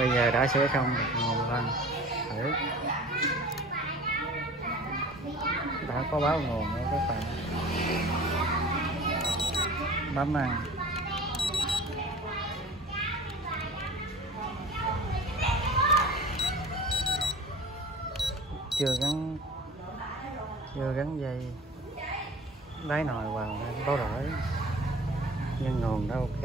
Bây giờ đã sửa xong nguồn lên thử, đã có báo nguồn nữa các bạn. Bấm ăn. chưa gắn dây đáy nồi vào nên báo lỗi, nhưng nguồn đã ok.